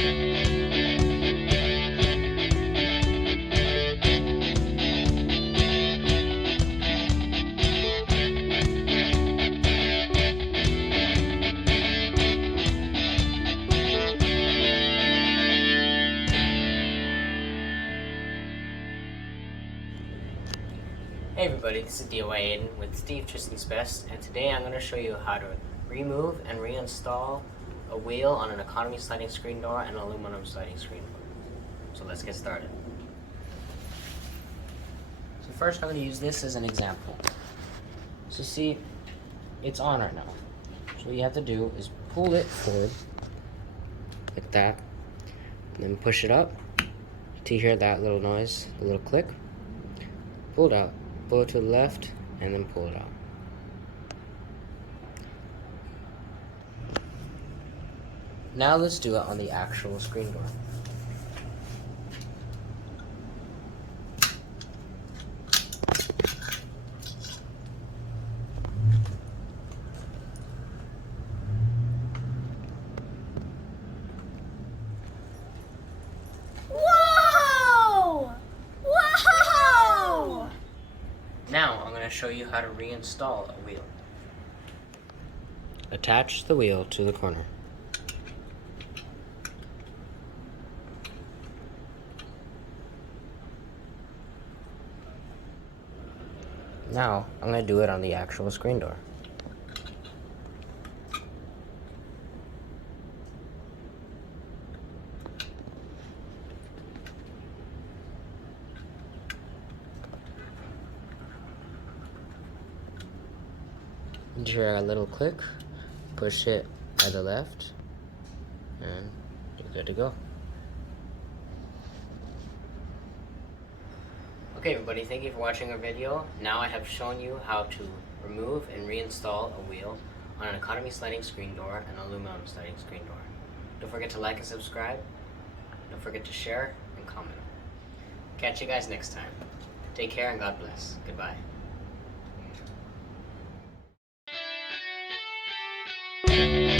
Hey everybody, this is DIY Aiden with Steve Tristan's Best, and today I'm going to show you how to remove and reinstall a wheel on an economy sliding screen door and an aluminum sliding screen door. So let's get started. So first I'm going to use this as an example. So see, it's on right now. So what you have to do is pull it forward, like that, and then push it up to hear that little noise, the little click. Pull it out. Pull it to the left, and then pull it out. Now let's do it on the actual screen door. Whoa! Whoa! Now I'm going to show you how to reinstall a wheel. Attach the wheel to the corner. Now I'm going to do it on the actual screen door. And hear a little click, push it to the left, and you're good to go. Okay everybody, thank you for watching our video. Now I have shown you how to remove and reinstall a wheel on an economy sliding screen door and an aluminum sliding screen door. Don't forget to like and subscribe. Don't forget to share and comment. Catch you guys next time. Take care and God bless. Goodbye. Whoa!